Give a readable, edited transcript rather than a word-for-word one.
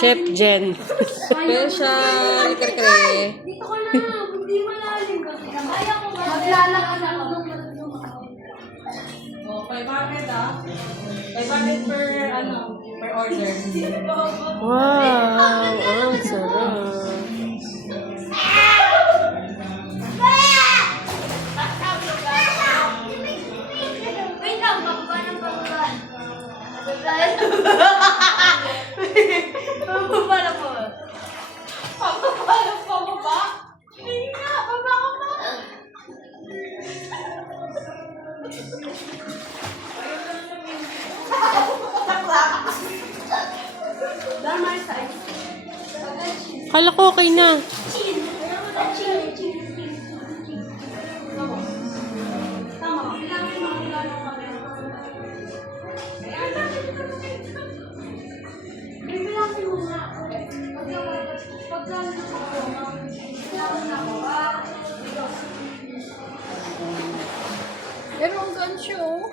Chef Jen. Special. Kare-kare. Dito ko na, hindi malalim. Kaya ko ba? Maglalakad ako. Oh, 500 ah. 500 per per order. Wow, ang sarap. Wait lang, bababa ng bababa. Bababa na po. Pababa ng pababa. Hindi nga, baba ka pa. Dama size. Kala ko okay na. Chin. Chin. Tama. Kailangan yung mga kailangan ng camera. Bibilangin mo nga. Pagka Pero ang gansyo.